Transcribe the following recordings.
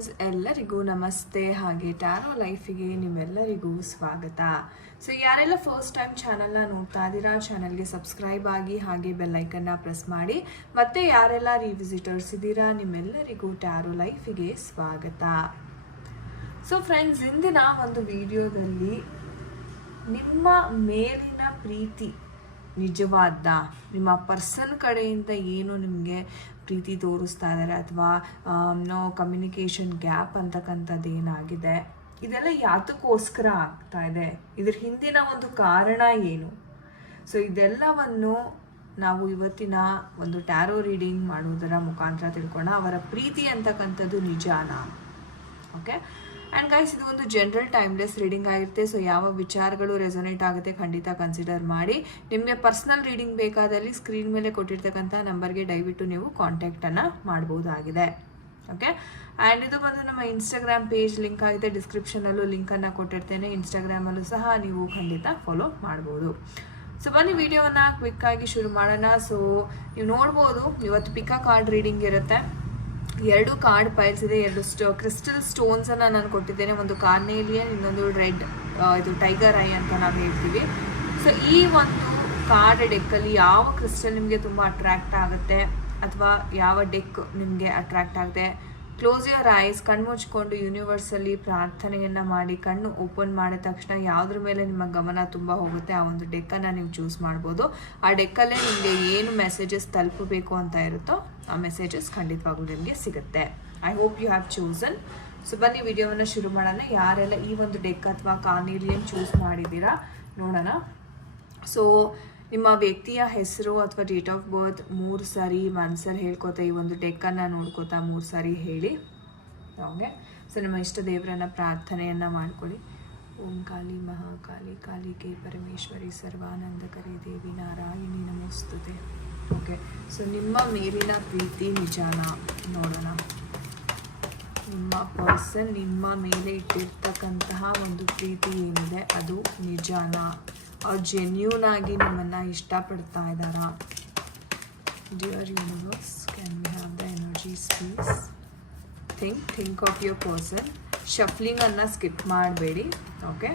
Friends, ಎಲ್ಲರಿಗೂ ನಮಸ್ತೆ. ಹಾಗೆ ಟ್ಯಾರೋ ಲೈಫಿಗೆ ನಿಮ್ಮೆಲ್ಲರಿಗೂ ಸ್ವಾಗತ. ಸೊ ಯಾರೆಲ್ಲ ಫಸ್ಟ್ ಟೈಮ್ ಚಾನಲ್ನ ನೋಡ್ತಾ ಇದ್ದೀರಾ, ಚಾನಲ್ಗೆ ಸಬ್ಸ್ಕ್ರೈಬ್ ಆಗಿ ಹಾಗೆ ಬೆಲ್ಲೈಕನ್ನ ಪ್ರೆಸ್ ಮಾಡಿ. ಮತ್ತೆ ಯಾರೆಲ್ಲ ರಿವಿಸಿಟರ್ಸ್ ಇದ್ದೀರಾ, ನಿಮ್ಮೆಲ್ಲರಿಗೂ ಟ್ಯಾರೋ ಲೈಫಿಗೆ ಸ್ವಾಗತ. ಸೊ ಫ್ರೆಂಡ್ಸ್, ಇಂದಿನ ಒಂದು ವಿಡಿಯೋದಲ್ಲಿ ನಿಮ್ಮ ಮೇಲಿನ ಪ್ರೀತಿ ನಿಜವಾದ, ನಿಮ್ಮ ಪರ್ಸನ್ ಕಡೆಯಿಂದ ಏನು ನಿಮಗೆ ಪ್ರೀತಿ ತೋರಿಸ್ತಾ ಇದ್ದಾರೆ ಅಥವಾ ಕಮ್ಯುನಿಕೇಷನ್ ಗ್ಯಾಪ್ ಅಂತಕ್ಕಂಥದ್ದು ಏನಾಗಿದೆ, ಇದೆಲ್ಲ ಯಾತಕ್ಕೋಸ್ಕರ ಆಗ್ತಾ ಇದೆ, ಇದ್ರ ಹಿಂದಿನ ಒಂದು ಕಾರಣ ಏನು? ಸೊ ಇದೆಲ್ಲವನ್ನು ನಾವು ಇವತ್ತಿನ ಒಂದು ಟ್ಯಾರೋ ರೀಡಿಂಗ್ ಮಾಡುವುದರ ಮುಖಾಂತರ ತಿಳ್ಕೊಳ್ಳೋಣ. ಅವರ ಪ್ರೀತಿ ಅಂತಕ್ಕಂಥದ್ದು ನಿಜಾನಾ? ಓಕೆ. ಆ್ಯಂಡ್ ಗೈಸ್, ಇದು ಒಂದು ಜನರಲ್ ಟೈಮ್ಲೆಸ್ ರೀಡಿಂಗ್ ಆಗಿರುತ್ತೆ. ಸೊ ಯಾವ ವಿಚಾರಗಳು ರೆಸೊನೇಟ್ ಆಗುತ್ತೆ ಖಂಡಿತ ಕನ್ಸಿಡರ್ ಮಾಡಿ. ನಿಮಗೆ ಪರ್ಸ್ನಲ್ ರೀಡಿಂಗ್ ಬೇಕಾದಲ್ಲಿ ಸ್ಕ್ರೀನ್ ಮೇಲೆ ಕೊಟ್ಟಿರ್ತಕ್ಕಂಥ ನಂಬರ್ಗೆ ದಯವಿಟ್ಟು ನೀವು ಕಾಂಟ್ಯಾಕ್ಟನ್ನು ಮಾಡ್ಬೋದಾಗಿದೆ. ಓಕೆ. ಆ್ಯಂಡ್ ಇದು ಬಂದು ನಮ್ಮ ಇನ್ಸ್ಟಾಗ್ರಾಮ್ ಪೇಜ್ ಲಿಂಕ್ ಆಗಿದೆ, ಡಿಸ್ಕ್ರಿಪ್ಷನಲ್ಲೂ ಲಿಂಕನ್ನು ಕೊಟ್ಟಿರ್ತೇನೆ. ಇನ್ಸ್ಟಾಗ್ರಾಮಲ್ಲೂ ಸಹ ನೀವು ಖಂಡಿತ ಫಾಲೋ ಮಾಡ್ಬೋದು. ಸೊ ಬನ್ನಿ ವಿಡಿಯೋವನ್ನು ಕ್ವಿಕ್ಕಾಗಿ ಶುರು ಮಾಡೋಣ. ಸೊ ನೀವು ನೋಡ್ಬೋದು, ಇವತ್ತು ಪಿಕಾ ಕಾರ್ಡ್ ರೀಡಿಂಗ್ ಇರುತ್ತೆ. 2 ಕಾರ್ಡ್ ಪೈಲ್ಸ್ ಇದೆ, 2 ಕ್ರಿಸ್ಟಲ್ ಸ್ಟೋನ್ಸನ್ನು ನಾನು ಕೊಟ್ಟಿದ್ದೇನೆ. ಒಂದು ಕಾರ್ನೇಲಿಯನ್, ಇನ್ನೊಂದು ರೆಡ್, ಇದು ಟೈಗರ್ ಐ ಅಂತ ನಾವು ಹೇಳ್ತೀವಿ. ಸೊ ಈ ಒಂದು ಕಾರ್ಡ್ ಡೆಕ್ಕಲ್ಲಿ ಯಾವ ಕ್ರಿಸ್ಟಲ್ ನಿಮಗೆ ತುಂಬ ಅಟ್ರ್ಯಾಕ್ಟ್ ಆಗುತ್ತೆ ಅಥವಾ ಯಾವ ಡೆಕ್ ನಿಮಗೆ ಅಟ್ರ್ಯಾಕ್ಟ್ ಆಗುತ್ತೆ, ಕ್ಲೋಸ್ ಯುವರ್ ಐಸ್, ಕಣ್ಣು ಮುಚ್ಕೊಂಡು ಯೂನಿವರ್ಸಲ್ಲಿ ಪ್ರಾರ್ಥನೆಯನ್ನು ಮಾಡಿ ಕಣ್ಣು ಓಪನ್ ಮಾಡಿದ ತಕ್ಷಣ ಯಾವುದ್ರ ಮೇಲೆ ನಿಮ್ಮ ಗಮನ ತುಂಬ ಹೋಗುತ್ತೆ ಆ ಒಂದು ಡೆಕ್ಕನ್ನು ನೀವು ಚೂಸ್ ಮಾಡ್ಬೋದು. ಆ ಡೆಕ್ಕಲ್ಲೇ ನಿಮಗೆ ಏನು ಮೆಸೇಜಸ್ ತಲುಪಬೇಕು ಅಂತ ಇರುತ್ತೋ ಆ ಮೆಸೇಜಸ್ ಖಂಡಿತವಾಗ್ಲೂ ನಿಮಗೆ ಸಿಗುತ್ತೆ. I hope you have chosen. So ಬನ್ನಿ ವಿಡಿಯೋವನ್ನು ಶುರು ಮಾಡೋಣ. ಯಾರೆಲ್ಲ ಈ ಒಂದು ಡೆಕ್ ಅಥವಾ ಕಾರ್ನೇಲಿಯನ್ ಚೂಸ್ ಮಾಡಿದ್ದೀರಾ ನೋಡೋಣ. ಸೊ ನಿಮ್ಮ ವ್ಯಕ್ತಿಯ ಹೆಸರು ಅಥವಾ ಡೇಟ್ ಆಫ್ ಬರ್ತ್ 3 ಸಾರಿ ಮನಸ್ಸಲ್ಲಿ ಹೇಳ್ಕೊತಾ ಈ ಒಂದು ಡೆಕ್ಕನ್ನು ನೋಡ್ಕೋತಾ 3 ಸಾರಿ ಹೇಳಿ. ಓಕೆ. ಸೊ ನಿಮ್ಮ ಇಷ್ಟ ದೇವರನ್ನ ಪ್ರಾರ್ಥನೆಯನ್ನು ಮಾಡ್ಕೊಳ್ಳಿ. ಓಂ ಕಾಳಿ ಮಹಾಕಾಳಿ ಕಾಳಿಕೆ ಪರಮೇಶ್ವರಿ ಸರ್ವಾನಂದಕರಿ ದೇವಿ ನಾರಾಯಣಿ ನಮಸ್ತುತೆ. ಓಕೆ. ಸೊ ನಿಮ್ಮ ಮೇಲಿನ ಪ್ರೀತಿ ನಿಜಾನ ನೋಡೋಣ. ನಿಮ್ಮ ಪರ್ಸನ್ ನಿಮ್ಮ ಮೇಲೆ ಇಟ್ಟಿರ್ತಕ್ಕಂತಹ ಒಂದು ಪ್ರೀತಿ ಏನಿದೆ ಅದು ನಿಜಾನ? ಅವ್ರು ಜೆನ್ಯೂನ್ ಆಗಿ ನಿಮ್ಮನ್ನು ಇಷ್ಟಪಡ್ತಾ ಇದ್ದಾರಾ? Dear universe, can we have the energies please? Think of your person. ಶಫ್ಲಿಂಗನ್ನು ಸ್ಕಿಪ್ ಮಾಡಬೇಡಿ. ಓಕೆ.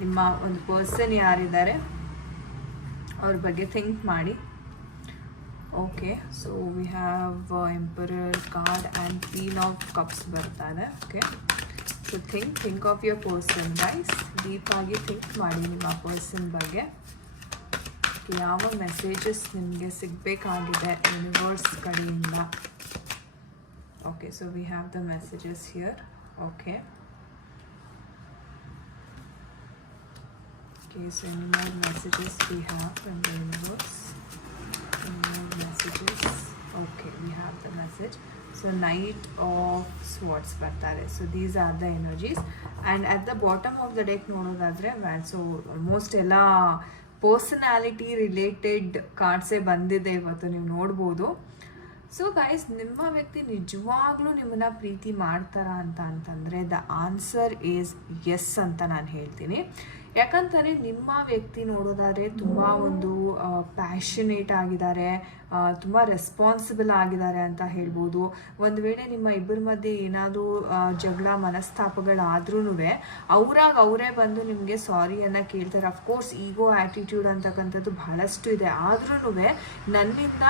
ನಿಮ್ಮ ಒಂದು ಪರ್ಸನ್ ಯಾರಿದ್ದಾರೆ ಅವ್ರ ಬಗ್ಗೆ ಥಿಂಕ್ ಮಾಡಿ. Okay. So we have emperor card and queen of cups ಬರ್ತಾ ಇದೆ. Okay. So think of your person guys. ಡೀಪಾಗಿ ಥಿಂಕ್ ಮಾಡಿ ನಿಮ್ಮ ಪರ್ಸನ್ ಬಗ್ಗೆ. ಯಾವ ಮೆಸೇಜಸ್ ನಿಮಗೆ ಸಿಗಬೇಕಾಗಿದೆ ಯೂನಿವರ್ಸ್ ಕಡೆಯಿಂದ. Okay. So we have the messages here. Okay. Okay, so any more messages we have from the universe? Any more messages? Okay, we have the message. So Knight of Swords ಬರ್ತಾರೆ. So these are the energies. And at the bottom of the deck ನೋಡೋದಾದರೆ, so almost ಎಲ್ಲ personality related ಕಾರ್ಡ್ಸೇ ಬಂದಿದೆ ಇವತ್ತು, ನೀವು ನೋಡ್ಬೋದು. So guys, ನಿಮ್ಮ ವ್ಯಕ್ತಿ ನಿಜವಾಗ್ಲೂ ನಿಮ್ಮನ್ನ ಪ್ರೀತಿ ಮಾಡ್ತಾರಾ ಅಂತಂದರೆ ದ ಆನ್ಸರ್ ಈಸ್ ಎಸ್ ಅಂತ ನಾನು ಹೇಳ್ತೀನಿ. ಯಾಕಂತಾರೆ ನಿಮ್ಮ ವ್ಯಕ್ತಿ ನೋಡೋದಾದರೆ ತುಂಬ ಒಂದು ಪ್ಯಾಷನೇಟ್ ಆಗಿದ್ದಾರೆ, ತುಂಬ ರೆಸ್ಪಾನ್ಸಿಬಲ್ ಆಗಿದ್ದಾರೆ ಅಂತ ಹೇಳ್ಬೋದು. ಒಂದು ವೇಳೆ ನಿಮ್ಮ ಇಬ್ಬರ ಮಧ್ಯೆ ಏನಾದರೂ ಜಗಳ ಮನಸ್ತಾಪಗಳಾದ್ರೂ ಅವರೇ ಬಂದು ನಿಮಗೆ ಸಾರಿಯನ್ನು ಕೇಳ್ತಾರೆ. ಅಫ್ಕೋರ್ಸ್ ಈಗೋ ಆ್ಯಟಿಟ್ಯೂಡ್ ಅಂತಕ್ಕಂಥದ್ದು ಬಹಳಷ್ಟು ಇದೆ, ಆದ್ರೂ ನನ್ನಿಂದ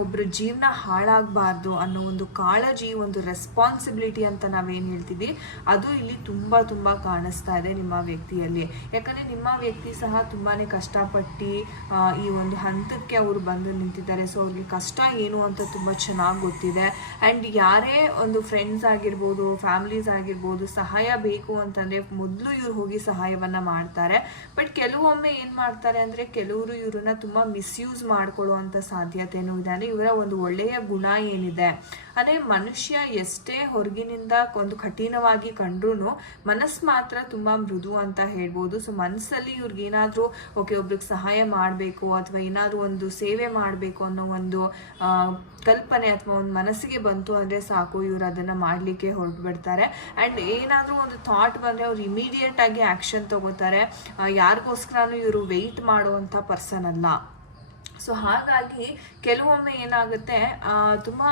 ಒಬ್ಬರ ಜೀವನ ಹಾಳಾಗಬಾರ್ದು ಅನ್ನೋ ಒಂದು ಕಾಳಜಿ, ಒಂದು ರೆಸ್ಪಾನ್ಸಿಬಿಲಿಟಿ ಅಂತ ನಾವೇನು ಹೇಳ್ತೀವಿ, ಅದು ಇಲ್ಲಿ ತುಂಬ ಕಾಣಿಸ್ತಾ ಇದೆ ನಿಮ್ಮ ವ್ಯಕ್ತಿಯಲ್ಲಿ. ಯಾಕಂದರೆ ನಿಮ್ಮ ವ್ಯಕ್ತಿ ಸಹ ತುಂಬಾ ಕಷ್ಟಪಟ್ಟು ಈ ಒಂದು ಹಂತಕ್ಕೆ ಅವರು ಬಂದು ನಿಂತಿದ್ದಾರೆ. ಸೊ ಅವ್ರಿಗೆ ಕಷ್ಟ ಏನು ಅಂತ ತುಂಬ ಚೆನ್ನಾಗಿ ಗೊತ್ತಿದೆ. ಆ್ಯಂಡ್ ಯಾರೇ ಒಂದು ಫ್ರೆಂಡ್ಸ್ ಆಗಿರ್ಬೋದು, ಫ್ಯಾಮಿಲೀಸ್ ಆಗಿರ್ಬೋದು, ಸಹಾಯ ಬೇಕು ಅಂತಂದರೆ ಮೊದಲು ಇವ್ರು ಹೋಗಿ ಸಹಾಯವನ್ನು ಮಾಡ್ತಾರೆ. ಬಟ್ ಕೆಲವೊಮ್ಮೆ ಏನು ಮಾಡ್ತಾರೆ ಅಂದರೆ, ಕೆಲವರು ಇವ್ರನ್ನ ತುಂಬ ಮಿಸ್ಯೂಸ್ ಮಾಡ್ಕೊಳ್ಳುವಂಥ ಸಾಧ್ಯತೆಯೂ ಇದೆ. ಇವರ ಒಂದು ಒಳ್ಳೆಯ ಗುಣ ಏನಿದೆ ಅಂದರೆ, ಮನುಷ್ಯ ಎಷ್ಟೇ ಹೊರಗಿನಿಂದ ಒಂದು ಕಠಿಣವಾಗಿ ಕಂಡ್ರೂ ಮನಸ್ಸು ಮಾತ್ರ ತುಂಬ ಮೃದು ಅಂತ ಹೇಳ್ಬೋದು. ಸೊ ಮನಸ್ಸಲ್ಲಿ ಇವ್ರಿಗೇನಾದರೂ ಓಕೆ ಒಬ್ರಿಗೆ ಸಹಾಯ ಮಾಡಬೇಕು ಅಥವಾ ಏನಾದರೂ ಒಂದು ಸೇವೆ ಮಾಡಬೇಕು ಅನ್ನೋ ಒಂದು ಕಲ್ಪನೆ ಅಥವಾ ಒಂದು ಮನಸ್ಸಿಗೆ ಬಂತು ಅಂದರೆ ಸಾಕು, ಇವರು ಅದನ್ನು ಮಾಡಲಿಕ್ಕೆ ಹೊರಟುಬಿಡ್ತಾರೆ. ಆ್ಯಂಡ್ ಏನಾದರೂ ಒಂದು ಥಾಟ್ ಬಂದರೆ ಅವ್ರು ಇಮಿಡಿಯೇಟಾಗಿ ಆ್ಯಕ್ಷನ್ ತಗೋತಾರೆ. ಯಾರಿಗೋಸ್ಕರನೂ ಇವರು ವೆಯ್ಟ್ ಮಾಡುವಂಥ ಪರ್ಸನ್ ಅಲ್ಲ. ಸೊ ಹಾಗಾಗಿ ಕೆಲವೊಮ್ಮೆ ಏನಾಗುತ್ತೆ, ತುಂಬ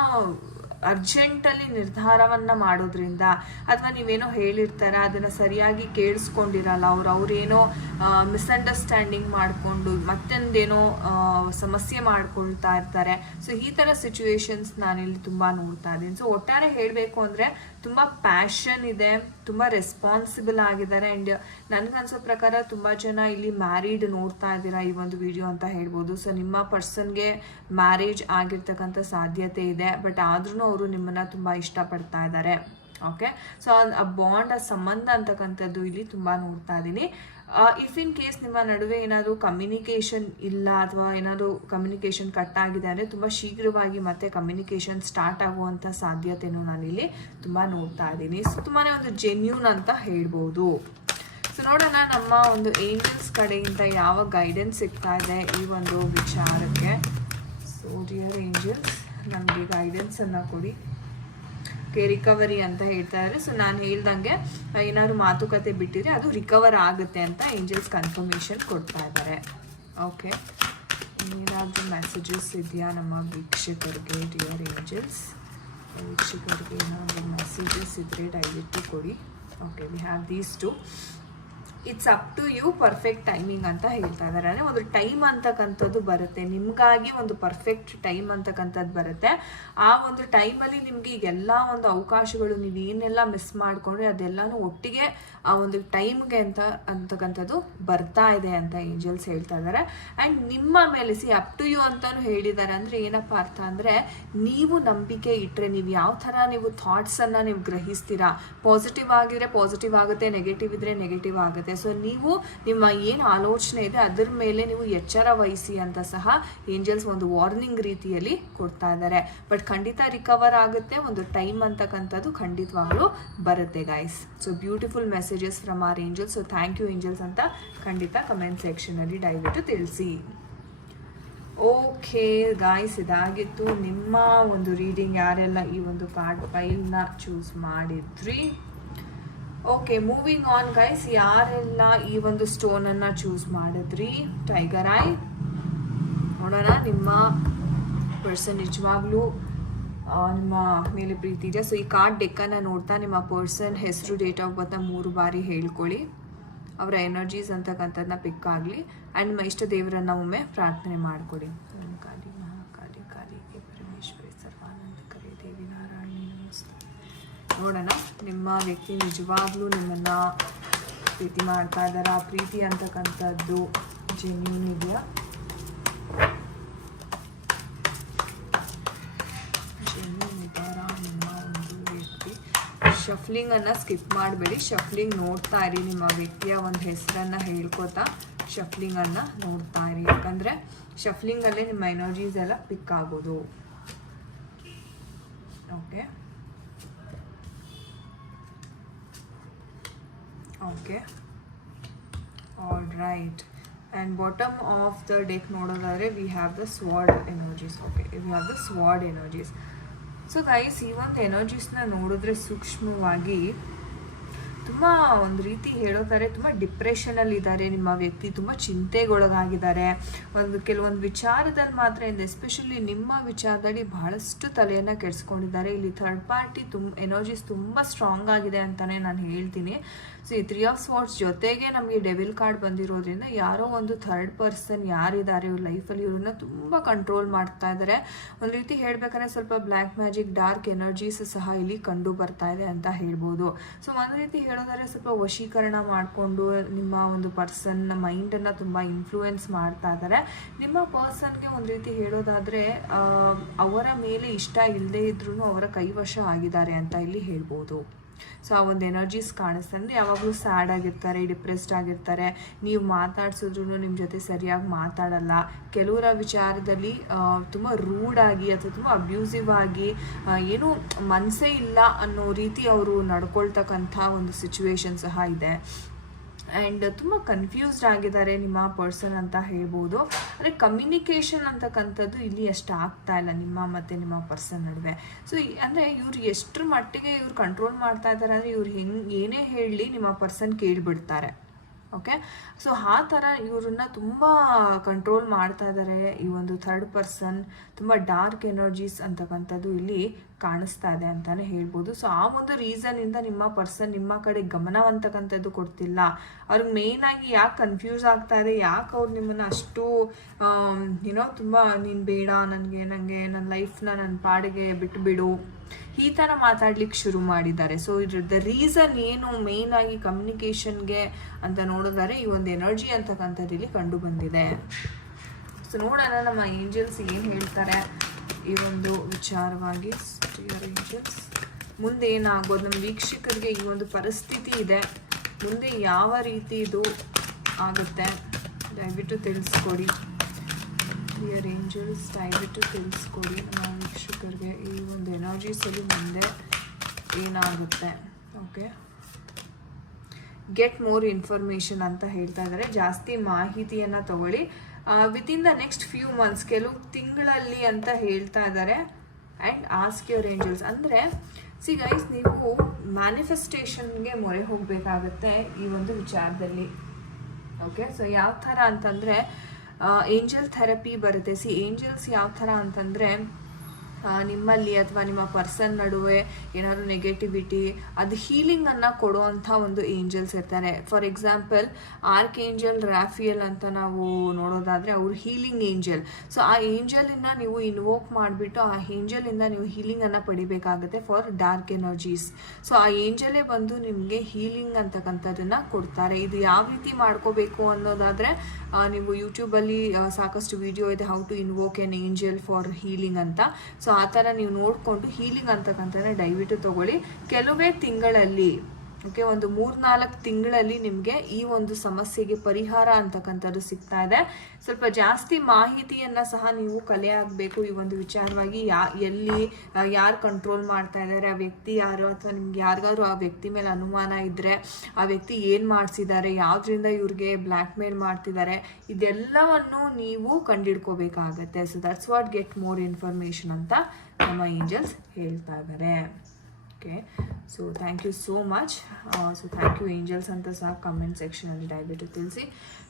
ಅರ್ಜೆಂಟಲ್ಲಿ ನಿರ್ಧಾರವನ್ನು ಮಾಡೋದ್ರಿಂದ, ಅಥವಾ ನೀವೇನೋ ಹೇಳಿರ್ತಾರೆ ಅದನ್ನು ಸರಿಯಾಗಿ ಕೇಳಿಸ್ಕೊಂಡಿರಲ್ಲ, ಅವ್ರೇನೋ ಮಿಸ್ಅಂಡರ್ಸ್ಟ್ಯಾಂಡಿಂಗ್ ಮಾಡಿಕೊಂಡು ಮತ್ತೊಂದೇನೋ ಸಮಸ್ಯೆ ಮಾಡ್ಕೊಳ್ತಾ ಇರ್ತಾರೆ. ಸೊ ಈ ಥರ ಸಿಚುವೇಶನ್ಸ್ ನಾನಿಲ್ಲಿ ತುಂಬ ನೋಡ್ತಾ ಇದ್ದೀನಿ. ಸೊ ಒಟ್ಟಾರೆ ಹೇಳಬೇಕು ಅಂದರೆ ತುಂಬ ಪ್ಯಾಷನ್ ಇದೆ, ತುಂಬ ರೆಸ್ಪಾನ್ಸಿಬಲ್ ಆಗಿದ್ದಾರೆ. ಆ್ಯಂಡ್ ನನಗನ್ಸೋ ಪ್ರಕಾರ ತುಂಬ ಜನ ಇಲ್ಲಿ ಮ್ಯಾರಿಡ್ ನೋಡ್ತಾ ಇದ್ದೀರಾ ಈ ಒಂದು ವಿಡಿಯೋ ಅಂತ ಹೇಳ್ಬೋದು. ಸೊ ನಿಮ್ಮ ಪರ್ಸನ್ಗೆ ಮ್ಯಾರೇಜ್ ಆಗಿರ್ತಕ್ಕಂಥ ಸಾಧ್ಯತೆ ಇದೆ, ಬಟ್ ಆದ್ರೂ ಅವರು ನಿಮ್ಮನ್ನು ತುಂಬ ಇಷ್ಟಪಡ್ತಾ ಇದ್ದಾರೆ. ಓಕೆ, ಸೊ ಆ ಬಾಂಡ್, ಆ ಸಂಬಂಧ ಅಂತಕ್ಕಂಥದ್ದು ಇಲ್ಲಿ ತುಂಬ ನೋಡ್ತಾ ಇದ್ದೀನಿ. ಇಫ್ ಇನ್ ಕೇಸ್ ನಿಮ್ಮ ನಡುವೆ ಏನಾದರೂ ಕಮ್ಯುನಿಕೇಷನ್ ಇಲ್ಲ ಅಥವಾ ಏನಾದರೂ ಕಮ್ಯುನಿಕೇಷನ್ ಕಟ್ ಆಗಿದೆ ಅಂದರೆ ತುಂಬ ಶೀಘ್ರವಾಗಿ ಮತ್ತೆ ಕಮ್ಯುನಿಕೇಷನ್ ಸ್ಟಾರ್ಟ್ ಆಗುವಂಥ ಸಾಧ್ಯತೆನೂ ನಾನಿಲ್ಲಿ ತುಂಬ ನೋಡ್ತಾ ಇದ್ದೀನಿ. ಸೊ ತುಂಬಾ ಒಂದು ಜೆನ್ಯೂನ್ ಅಂತ ಹೇಳ್ಬೋದು. ಸೊ ನೋಡೋಣ ನಮ್ಮ ಒಂದು ಏಂಜಲ್ಸ್ ಕಡೆಯಿಂದ ಯಾವ ಗೈಡೆನ್ಸ್ ಸಿಗ್ತಾ ಇದೆ ಈ ಒಂದು ವಿಚಾರಕ್ಕೆ. ಸೊ ಡಿಯರ್ ಏಂಜಲ್ಸ್, ನಮಗೆ ಗೈಡೆನ್ಸನ್ನು ಕೊಡಿ. ರಿಕವರಿ ಅಂತ ಹೇಳ್ತಾ ಇದ್ದಾರೆ. ಸೊ ನಾನು ಹೇಳ್ದಂಗೆ ಏನಾದ್ರು ಮಾತುಕತೆ ಬಿಟ್ಟಿದ್ರೆ ಅದು ರಿಕವರ್ ಆಗುತ್ತೆ ಅಂತ ಏಂಜಲ್ಸ್ ಕನ್ಫರ್ಮೇಷನ್ ಕೊಡ್ತಾ ಇದ್ದಾರೆ. ಓಕೆ, ಏನಾದರೂ ಮೆಸೇಜಸ್ ಇದೆಯಾ ನಮ್ಮ ವೀಕ್ಷಕರಿಗೆ? ಡಿಯರ್ ಏಂಜಲ್ಸ್, ವೀಕ್ಷಕರಿಗೆ ಏನಾದರೂ ಮೆಸೇಜಸ್ ಇದ್ದರೆ ದಯವಿಟ್ಟು ಕೊಡಿ. Okay, we have these two. It's up to you, perfect timing ಅಂತ ಹೇಳ್ತಾ ಇದ್ದಾರೆ. ಅಂದರೆ ಒಂದು ಟೈಮ್ ಅಂತಕ್ಕಂಥದ್ದು ಬರುತ್ತೆ, ನಿಮಗಾಗಿ ಒಂದು ಪರ್ಫೆಕ್ಟ್ ಟೈಮ್ ಅಂತಕ್ಕಂಥದ್ದು ಬರುತ್ತೆ. ಆ ಒಂದು ಟೈಮಲ್ಲಿ ನಿಮಗೆ ಈಗೆಲ್ಲ ಒಂದು ಅವಕಾಶಗಳು, ನೀವು ಏನೆಲ್ಲ ಮಿಸ್ ಮಾಡಿಕೊಂಡ್ರೆ ಅದೆಲ್ಲನೂ ಒಟ್ಟಿಗೆ ಆ ಒಂದು ಟೈಮ್ಗೆ ಅಂತಕ್ಕಂಥದ್ದು ಬರ್ತಾ ಇದೆ ಅಂತ ಏಂಜಲ್ಸ್ ಹೇಳ್ತಾ ಇದ್ದಾರೆ. ಆ್ಯಂಡ್ ನಿಮ್ಮ ಮೇಲೆ ಅಪ್ ಟು ಯು ಅಂತಲೂ ಹೇಳಿದ್ದಾರೆ. ಅಂದರೆ ಏನಪ್ಪ ಅರ್ಥ ಅಂದರೆ, ನೀವು ನಂಬಿಕೆ ಇಟ್ಟರೆ, ನೀವು ಯಾವ ಥರ ನೀವು ಥಾಟ್ಸನ್ನು ನೀವು ಗ್ರಹಿಸ್ತೀರಾ, ಪಾಸಿಟಿವ್ ಆಗಿದ್ರೆ ಪಾಸಿಟಿವ್ ಆಗುತ್ತೆ, ನೆಗೆಟಿವ್ ಇದ್ದರೆ ನೆಗೆಟಿವ್ ಆಗುತ್ತೆ. ಸೊ ನೀವು ನಿಮ್ಮ ಏನು ಆಲೋಚನೆ ಇದೆ ಅದರ ಮೇಲೆ ನೀವು ಎಚ್ಚರ ವಹಿಸಿ ಅಂತ ಸಹ ಏಂಜಲ್ಸ್ ಒಂದು ವಾರ್ನಿಂಗ್ ರೀತಿಯಲ್ಲಿ ಕೊಡ್ತಾ ಇದ್ದಾರೆ. ಬಟ್ ಖಂಡಿತ ರಿಕವರ್ ಆಗುತ್ತೆ, ಒಂದು ಟೈಮ್ ಅಂತಕ್ಕಂಥದ್ದು ಖಂಡಿತವಾಗ್ಲೂ ಬರುತ್ತೆ guys. So beautiful messages from our angels. So thank you angels ಅಂತ ಖಂಡಿತ ಕಮೆಂಟ್ ಸೆಕ್ಷನಲ್ಲಿ ದಯವಿಟ್ಟು ತಿಳಿಸಿ. ಓಕೆ ಗಾಯ್ಸ್, ಇದಾಗಿತ್ತು ನಿಮ್ಮ ಒಂದು ರೀಡಿಂಗ್. ಯಾರೆಲ್ಲ ಈ ಒಂದು ಕಾರ್ಡ್ ಫೈಲ್ನ ಚೂಸ್ ಮಾಡಿದ್ರಿ? Okay, moving on guys. ಯಾರೆಲ್ಲ ಈ ಒಂದು ಸ್ಟೋನನ್ನು ಚೂಸ್ ಮಾಡಿದ್ರಿ? Tiger I. ನೋಡೋಣ, ನಿಮ್ಮ ಪರ್ಸನ್ ನಿಜವಾಗ್ಲೂ ನಿಮ್ಮ ಮೇಲೆ ಪ್ರೀತಿ ಇದೆ. ಸೊ ಈ ಕಾರ್ಡ್ ಡೆಕ್ಕನ್ನು ನೋಡ್ತಾ ನಿಮ್ಮ ಪರ್ಸನ್ ಹೆಸರು, ಡೇಟ್ ಆಫ್ ಬರ್ತ್ನ 3 ಬಾರಿ ಹೇಳ್ಕೊಳ್ಳಿ. ಅವರ ಎನರ್ಜೀಸ್ ಅಂತಕ್ಕಂಥದ್ದನ್ನ ಪಿಕ್ ಆಗಲಿ. ಆ್ಯಂಡ್ ನಿಮ್ಮ ಇಷ್ಟ ದೇವರನ್ನು ಒಮ್ಮೆ ಪ್ರಾರ್ಥನೆ ಮಾಡಿಕೊಡಿ. ಕಾಳಿ ಮಹಾಕಾಳಿ ಕಾಳಿ ಪರಮೇಶ್ವರಿ ಸರ್ವಾನಂದಕರಿ ದೇವಿ ನಾರಾಯಣಿ ನಮಸ್ತೆ. ನೋಡೋಣ, ನಿಮ್ಮ ವ್ಯಕ್ತಿ ನಿಜವಾಗ್ಲೂ ನಿಮ್ಮನ್ನು ಪ್ರೀತಿ ಮಾಡ್ತಾ ಇದ್ದಾರಾ? ಪ್ರೀತಿ ಅಂತಕ್ಕಂಥದ್ದು ಜೆನ್ಯೂನ್ ಇದೆಯಾ? ಜೆನ್ಯೂನ್ ಇದ್ದಾರಾ ನಿಮ್ಮ ಒಂದು ವ್ಯಕ್ತಿ? ಶಫ್ಲಿಂಗನ್ನು ಸ್ಕಿಪ್ ಮಾಡಬೇಡಿ, ಶಫ್ಲಿಂಗ್ ನೋಡ್ತಾ ಇರಿ. ನಿಮ್ಮ ವ್ಯಕ್ತಿಯ ಒಂದು ಹೆಸರನ್ನು ಹೇಳ್ಕೊತಾ ಶಫ್ಲಿಂಗನ್ನು ನೋಡ್ತಾ ಇರಿ. ಯಾಕಂದರೆ ಶಫ್ಲಿಂಗಲ್ಲೇ ನಿಮ್ಮ ಎನರ್ಜೀಸ್ ಎಲ್ಲ ಪಿಕ್ ಆಗೋದು. Okay okay, all right. And bottom of the deck ನೋಡೋದಾದರೆ we have the sword energies. Okay, we have the sword energies. So guys, ಈ ಒಂದು ಎನರ್ಜೀಸ್ನ ನೋಡಿದ್ರೆ ಸೂಕ್ಷ್ಮವಾಗಿ ತುಂಬ ಒಂದು ರೀತಿ ಹೇಳೋತಾರೆ, ತುಂಬ ಡಿಪ್ರೆಷನಲ್ಲಿ ಇದ್ದಾರೆ ನಿಮ್ಮ ವ್ಯಕ್ತಿ, ತುಂಬ ಚಿಂತೆಗೊಳಗಾಗಿದ್ದಾರೆ. ಕೆಲವೊಂದು ವಿಚಾರದಲ್ಲಿ ಮಾತ್ರ ಇದೆ, ಎಸ್ಪೆಷಲಿ ನಿಮ್ಮ ವಿಚಾರದಲ್ಲಿ ಬಹಳಷ್ಟು ತಲೆಯನ್ನು ಕೆಡಿಸ್ಕೊಂಡಿದ್ದಾರೆ. ಇಲ್ಲಿ ಥರ್ಡ್ ಪಾರ್ಟಿ ಎನರ್ಜೀಸ್ ತುಂಬ ಸ್ಟ್ರಾಂಗ್ ಆಗಿದೆ ಅಂತಲೇ ನಾನು ಹೇಳ್ತೀನಿ. ಸೊ ಈ 3 ಆಫ್ ಸ್ವಾರ್ಡ್ಸ್ ಜೊತೆಗೆ ನಮಗೆ ಡೆವಿಲ್ ಕಾರ್ಡ್ ಬಂದಿರೋದ್ರಿಂದ ಯಾರೋ ಒಂದು ಥರ್ಡ್ ಪರ್ಸನ್ ಯಾರಿದ್ದಾರೆ ಇವ್ರ ಲೈಫಲ್ಲಿ, ಇವ್ರನ್ನ ತುಂಬ ಕಂಟ್ರೋಲ್ ಮಾಡ್ತಾ ಇದ್ದಾರೆ. ಒಂದು ರೀತಿ ಹೇಳ್ಬೇಕಂದ್ರೆ ಸ್ವಲ್ಪ ಬ್ಲ್ಯಾಕ್ ಮ್ಯಾಜಿಕ್, ಡಾರ್ಕ್ ಎನರ್ಜೀಸ್ ಸಹ ಇಲ್ಲಿ ಕಂಡು ಬರ್ತಾ ಇದೆ ಅಂತ ಹೇಳ್ಬೋದು. ಸೊ ಒಂದು ರೀತಿ ಹೇಳೋದಾದ್ರೆ ಸ್ವಲ್ಪ ವಶೀಕರಣ ಮಾಡಿಕೊಂಡು ನಿಮ್ಮ ಒಂದು ಪರ್ಸನ್ನ ಮೈಂಡನ್ನು ತುಂಬ ಇನ್ಫ್ಲೂಯೆನ್ಸ್ ಮಾಡ್ತಾ ಇದ್ದಾರೆ. ನಿಮ್ಮ ಪರ್ಸನ್ಗೆ ಒಂದು ರೀತಿ ಹೇಳೋದಾದರೆ ಅವರ ಮೇಲೆ ಇಷ್ಟ ಇಲ್ಲದೇ ಇದ್ರೂ ಅವರ ಕೈವಶ ಆಗಿದ್ದಾರೆ ಅಂತ ಇಲ್ಲಿ ಹೇಳ್ಬೋದು. ಸೊ ಆ ಒಂದು ಎನರ್ಜೀಸ್ ಕಾಣಿಸ್ತಾ ಅಂದರೆ ಯಾವಾಗಲೂ ಸ್ಯಾಡ್ ಆಗಿರ್ತಾರೆ, ಡಿಪ್ರೆಸ್ಡ್ ಆಗಿರ್ತಾರೆ. ನೀವು ಮಾತಾಡ್ಸಿದ್ರು ನಿಮ್ಮ ಜೊತೆ ಸರಿಯಾಗಿ ಮಾತಾಡಲ್ಲ. ಕೆಲವರ ವಿಚಾರದಲ್ಲಿ ತುಂಬ ರೂಡಾಗಿ ಅಥವಾ ತುಂಬ ಅಬ್ಯೂಸಿವ್ ಆಗಿ ಏನೂ ಮನಸ್ಸೇ ಇಲ್ಲ ಅನ್ನೋ ರೀತಿ ಅವರು ನಡ್ಕೊಳ್ತಕ್ಕಂಥ ಒಂದು ಸಿಚುವೇಶನ್ ಸಹ ಇದೆ. ಆ್ಯಂಡ್ ತುಂಬ ಕನ್ಫ್ಯೂಸ್ಡ್ ಆಗಿದ್ದಾರೆ ನಿಮ್ಮ ಪರ್ಸನ್ ಅಂತ ಹೇಳ್ಬೋದು. ಅಂದರೆ ಕಮ್ಯುನಿಕೇಷನ್ ಅಂತಕ್ಕಂಥದ್ದು ಇಲ್ಲಿ ಅಷ್ಟು ಆಗ್ತಾ ಇಲ್ಲ ನಿಮ್ಮ ಮತ್ತು ನಿಮ್ಮ ಪರ್ಸನ್ ನಡುವೆ. ಸೊ ಅಂದರೆ ಇವ್ರು ಎಷ್ಟರ ಮಟ್ಟಿಗೆ ಇವ್ರು ಕಂಟ್ರೋಲ್ ಮಾಡ್ತಾ ಇದ್ದಾರೆ ಅಂದರೆ ಇವ್ರು ಏನೇ ಹೇಳಲಿ ನಿಮ್ಮ ಪರ್ಸನ್ ಕೇಳಿಬಿಡ್ತಾರೆ. ಓಕೆ. ಸೊ ಆ ಥರ ಇವ್ರನ್ನ ತುಂಬ ಕಂಟ್ರೋಲ್ ಮಾಡ್ತಾ ಇದ್ದಾರೆ ಈ ಒಂದು ಥರ್ಡ್ ಪರ್ಸನ್. ತುಂಬ ಡಾರ್ಕ್ ಎನರ್ಜೀಸ್ ಅಂತಕ್ಕಂಥದ್ದು ಇಲ್ಲಿ ಕಾಣಿಸ್ತಾ ಇದೆ ಅಂತಲೇ ಹೇಳ್ಬೋದು. ಸೊ ಆ ಒಂದು ರೀಸನಿಂದ ನಿಮ್ಮ ಪರ್ಸನ್ ನಿಮ್ಮ ಕಡೆ ಗಮನ ಅಂತಕ್ಕಂಥದ್ದು ಕೊಡ್ತಿಲ್ಲ. ಅವ್ರಿಗೆ ಮೇಯ್ನಾಗಿ ಯಾಕೆ ಕನ್ಫ್ಯೂಸ್ ಆಗ್ತಾ ಇದೆ, ಯಾಕೆ ಅವ್ರು ನಿಮ್ಮನ್ನು ಅಷ್ಟು ತುಂಬ ನೀನು ಬೇಡ ನನಗೆ ನನ್ನ ಲೈಫ್ನ ನನ್ನ ಪಾಡಿಗೆ ಬಿಟ್ಟುಬಿಡು ಈ ಥರ ಮಾತಾಡ್ಲಿಕ್ಕೆ ಶುರು ಮಾಡಿದ್ದಾರೆ. ಸೊ ಇದ್ರದ್ದು ರೀಸನ್ ಏನು ಮೇಯ್ನಾಗಿ ಕಮ್ಯುನಿಕೇಷನ್ಗೆ ಅಂತ ನೋಡಿದರೆ ಈ ಒಂದು ಎನರ್ಜಿ ಅಂತಕ್ಕಂಥದ್ದು ಇಲ್ಲಿ ಕಂಡು ಬಂದಿದೆ. ಸೊ ನೋಡೋಣ ನಮ್ಮ ಏಂಜಲ್ಸ್ ಏನು ಹೇಳ್ತಾರೆ ಈ ಒಂದು ವಿಚಾರವಾಗಿ. ಏಂಜಲ್ಸ್ ಮುಂದೆ ಏನಾಗೋದು, ನಮ್ಮ ವೀಕ್ಷಕರಿಗೆ ಈ ಒಂದು ಪರಿಸ್ಥಿತಿ ಇದೆ, ಮುಂದೆ ಯಾವ ರೀತಿ ಇದು ಆಗುತ್ತೆ ದಯವಿಟ್ಟು ತಿಳಿಸ್ಕೊಡಿ. ಡಿಯರ್ ಏಂಜಲ್ಸ್ ದಯವಿಟ್ಟು ತಿಳಿಸ್ಕೊಡಿ ನಮ್ಮ ವೀಕ್ಷಕರಿಗೆ ಈ ಒಂದು ಎನರ್ಜೀಸಲ್ಲಿ ಮುಂದೆ ಏನಾಗುತ್ತೆ. ಓಕೆ, ಗೆಟ್ ಮೋರ್ ಇನ್ಫಾರ್ಮೇಷನ್ ಅಂತ ಹೇಳ್ತಾ ಇದ್ದಾರೆ. ಜಾಸ್ತಿ ಮಾಹಿತಿಯನ್ನು ತಗೊಳ್ಳಿ within the next few months, ಕೆಲವು ತಿಂಗಳಲ್ಲಿ ಅಂತ ಹೇಳ್ತಾ ಇದ್ದಾರೆ. ಆ್ಯಂಡ್ ಆಸ್ಕ್ ಯುವರ್ ಏಂಜಲ್ಸ್ ಅಂದರೆ ಸಿ ಗೈಸ್, ನೀವು ಮ್ಯಾನಿಫೆಸ್ಟೇಷನ್ಗೆ ಮೊರೆ ಹೋಗಬೇಕಾಗತ್ತೆ ಈ ಒಂದು ವಿಚಾರದಲ್ಲಿ. ಓಕೆ, ಸೊ ಯಾವ ಥರ ಅಂತಂದರೆ ಏಂಜಲ್ ಥೆರಪಿ ಬರುತ್ತೆ. ಸಿ ಏಂಜಲ್ಸ್ ಯಾವ ಥರ ಅಂತಂದರೆ ನಿಮ್ಮಲ್ಲಿ ಅಥವಾ ನಿಮ್ಮ ಪರ್ಸನ್ ನಡುವೆ ಏನಾದ್ರು ನೆಗೆಟಿವಿಟಿ ಅದು ಹೀಲಿಂಗನ್ನು ಕೊಡುವಂಥ ಒಂದು ಏಂಜಲ್ಸ್ ಇರ್ತಾರೆ. ಫಾರ್ ಎಕ್ಸಾಂಪಲ್ ಆರ್ಕ್ ಏಂಜಲ್ ರಾಫಿಯಲ್ ಅಂತ ನಾವು ನೋಡೋದಾದರೆ ಅವರು ಹೀಲಿಂಗ್ ಏಂಜಲ್. ಸೊ ಆ ಏಂಜಲಿಂದ ನೀವು ಇನ್ವೋಕ್ ಮಾಡಿಬಿಟ್ಟು ಆ ಏಂಜಲಿಂದ ನೀವು ಹೀಲಿಂಗನ್ನು ಪಡಿಬೇಕಾಗುತ್ತೆ ಫಾರ್ ಡಾರ್ಕ್ ಎನರ್ಜೀಸ್. ಸೊ ಆ ಏಂಜಲೇ ಬಂದು ನಿಮಗೆ ಹೀಲಿಂಗ್ ಅಂತಕ್ಕಂಥದ್ದನ್ನು ಕೊಡ್ತಾರೆ. ಇದು ಯಾವ ರೀತಿ ಮಾಡ್ಕೋಬೇಕು ಅನ್ನೋದಾದರೆ ನೀವು ಯೂಟ್ಯೂಬಲ್ಲಿ ಸಾಕಷ್ಟು ವಿಡಿಯೋ ಇದೆ, how to invoke an angel for healing ಅಂತ. ಸೊ ಆ ಥರ ನೀವು ನೋಡಿಕೊಂಡು ಹೀಲಿಂಗ್ ಅಂತಕ್ಕಂಥದ್ದನ್ನ ದಯವಿಟ್ಟು ತಗೊಳ್ಳಿ. ಕೆಲವೇ ತಿಂಗಳಲ್ಲಿ, ಓಕೆ, ಒಂದು 3-4 ತಿಂಗಳಲ್ಲಿ ನಿಮಗೆ ಈ ಒಂದು ಸಮಸ್ಯೆಗೆ ಪರಿಹಾರ ಅಂತಕ್ಕಂಥದ್ದು ಸಿಗ್ತಾ ಇದೆ. ಸ್ವಲ್ಪ ಜಾಸ್ತಿ ಮಾಹಿತಿಯನ್ನು ಸಹ ನೀವು ಕಲೆ ಆಗಬೇಕು ಈ ಒಂದು ವಿಚಾರವಾಗಿ. ಎಲ್ಲಿ ಯಾರು ಕಂಟ್ರೋಲ್ ಮಾಡ್ತಾ ಇದ್ದಾರೆ, ಆ ವ್ಯಕ್ತಿ ಯಾರು, ಅಥವಾ ನಿಮ್ಗೆ ಯಾರಿಗಾದ್ರು ಆ ವ್ಯಕ್ತಿ ಮೇಲೆ ಅನುಮಾನ ಇದ್ದರೆ ಆ ವ್ಯಕ್ತಿ ಏನು ಮಾಡಿಸಿದ್ದಾರೆ, ಯಾವುದರಿಂದ ಇವ್ರಿಗೆ ಬ್ಲ್ಯಾಕ್ ಮೇಲ್ ಮಾಡ್ತಿದ್ದಾರೆ, ಇದೆಲ್ಲವನ್ನು ನೀವು ಕಂಡಿಡ್ಕೋಬೇಕಾಗತ್ತೆ. So that's what get more information ಅಂತ ನಮ್ಮ ಏಂಜಲ್ಸ್ ಹೇಳ್ತಾ ಇದ್ದಾರೆ. Okay, so thank you so much. So thank you angels ಅಂತ ಸಹ ಕಮೆಂಟ್ ಸೆಕ್ಷನಲ್ಲಿ ದಯವಿಟ್ಟು ತಿಳಿಸಿ.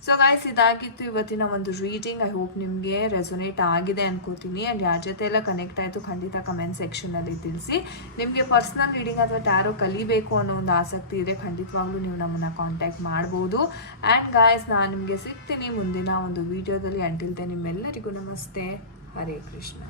ಸೊ ಗಾಯ್ಸ್, ಇದಾಗಿತ್ತು ಇವತ್ತಿನ ಒಂದು ರೀಡಿಂಗ್. ಐ ಹೋಪ್ ನಿಮಗೆ ರೆಸೊನೇಟ್ ಆಗಿದೆ ಅನ್ಕೋತೀನಿ. ಆ್ಯಂಡ್ ಯಾರ ಜೊತೆ ಎಲ್ಲ ಕನೆಕ್ಟ್ ಆಯಿತು ಖಂಡಿತ ಕಮೆಂಟ್ ಸೆಕ್ಷನಲ್ಲಿ ತಿಳಿಸಿ. ನಿಮಗೆ ಪರ್ಸ್ನಲ್ ರೀಡಿಂಗ್ ಅಥವಾ ಟ್ಯಾರೋ ಕಲಿಬೇಕು ಅನ್ನೋ ಒಂದು ಆಸಕ್ತಿ ಇದೆ, ಖಂಡಿತವಾಗ್ಲೂ ನೀವು ನಮ್ಮನ್ನು ಕಾಂಟ್ಯಾಕ್ಟ್ ಮಾಡ್ಬೋದು. ಆ್ಯಂಡ್ ಗಾಯ್ಸ್, ನಾನು ನಿಮಗೆ ಸಿಗ್ತೀನಿ ಮುಂದಿನ ಒಂದು ವಿಡಿಯೋದಲ್ಲಿ. ಅಂಟಿಲ್ ದೆನ್ ನಿಮ್ಮೆಲ್ಲರಿಗೂ ನಮಸ್ತೆ, ಹರೇ ಕೃಷ್ಣ.